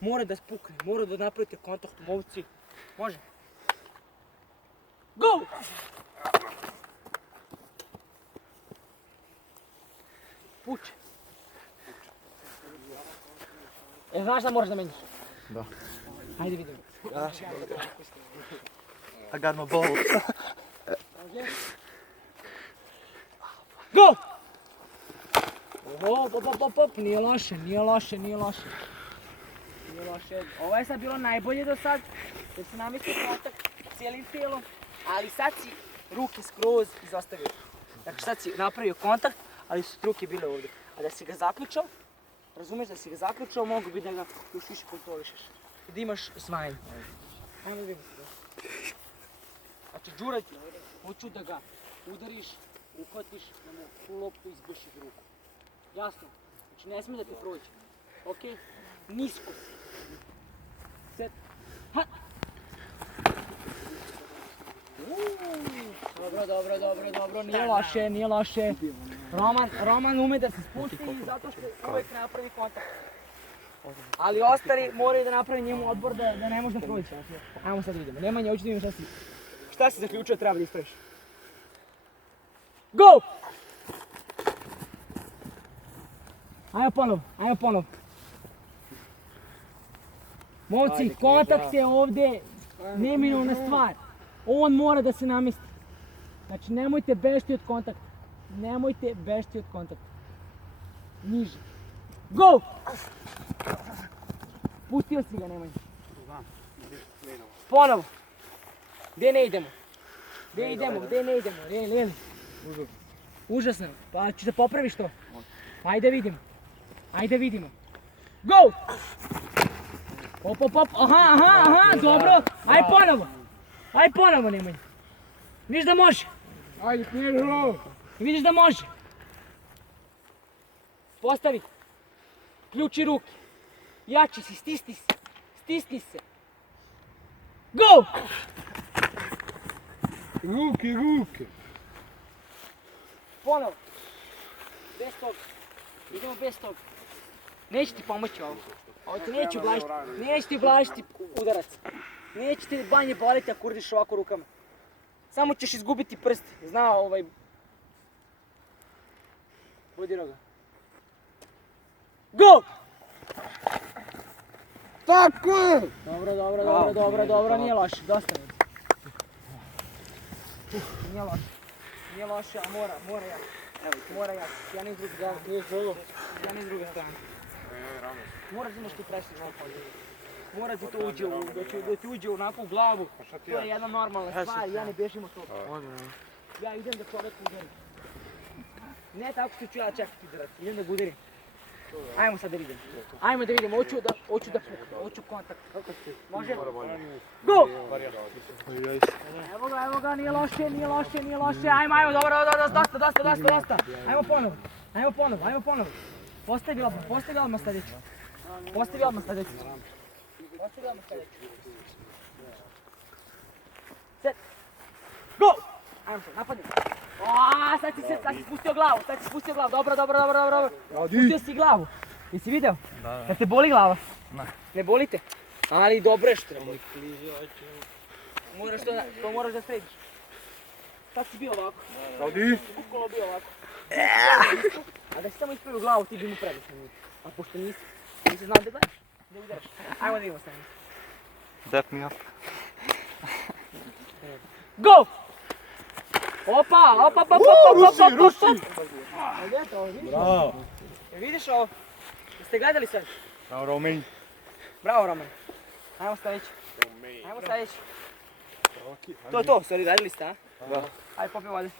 Mora da spukne, mora da napravite kontakt u momci. Može. Go! Puče. Znaš da moraš da menjaš? Da. Hajde vidimo. I got my balls. Go! Op, nije loše. Ovo je sad bilo najbolje do sad, jer si namestio kontakt cijelim tijelom, ali sad si ruke skroz izostavio. Dakle, sad si napravio kontakt, ali su ruke bile ovdje. A da si ga zaključao, razumiješ da si ga zaključao, mogu bi da ga još više kontrolišeš. I da imaš osvajanje. Ajmo da vidimo se. Znači, džuraj ti, hoću da ga udariš, uhvatiš, da mu tu loptu izbušiš ruku. Jasno? Znači, ne smije da ti prođe. Okej? Nisko. Set. Ha! Dobro, nije loše. Roman ume da se spusti zato što uvijek napravi kontakt. Ali ostali moraju da napravi njemu odbor da ne može da prođe. Ajmo sad vidimo. Nemanja, hoću da vidim šta si zaključio treba da ispraviš. Go! Ajmo ponov. Momci, kontakt je ovdje neminovna stvar. On mora da se namesti. Znači, nemojte bežati od kontakta. Niže. Go! Pustio si ga, Nemanja. Ponovo. Gdje ne idemo? Lijeli. Užasno. Pa ćeš da popraviš to? Ajde vidimo. Go! Op. Aha, dobro. Aj ponovo, Nemanja. Vidiš da može? Ajde, Pirlo! Vidiš da može? Postavi. Ključi ruke. Jači si, stisni se. Go! Ruke! Ponovo. Idemo bez toga. Neće ti pomoći ovo. Ovo ti neće ti ublažiti udarac. Neće ti banje boliti ako uradiš ovako rukama. Samo ćeš izgubiti prst. Zna Budi roga. Go! Tako je! Dobro, nije loše, dosta je. Nije loše, a mora ja. Evo, mora ja. Ja ne iz druge strane. Moraš da imaš tu preslič na polju. Mora ti to da ti uđe onako u glavu. To je jedna normalna stvar, ja ne bježim od toga. Ja idem da čovjek udarim. Ne tako što ću ja čekati udarac, idem da ga udarim. Ajmo sad da vidimo. Hoću da pukne, hoću kontakt. Može? Go! Evo ga, nije loše. Ajmo, dobro, dosta. Ajmo ponovo. Postavi odmah sljedeću. Set. Go! Ajmo sad, napadni. Sad si spustio glavu. Dobro. Spustio si glavu. Jesi video? Da te boli glava? Ne boli te? Ali dobro je što ne boli. To moraš da središ. Sad si bio ovako. Bukvalno bio ovako. A da si samo ispravio glavu, ti bi mu predošao. A pošto nisi znao da gledaš, da udaraš. Ajmo da vidimo stavimo. Dap me up. Go! Opa! Ruši! Bravo! Vidiš ovo? Jeste gledali sad? Bravo, Roman. Ajmo sljedeći. To je to, sorry, gledali ste, a? Da. Ajde, popij vode.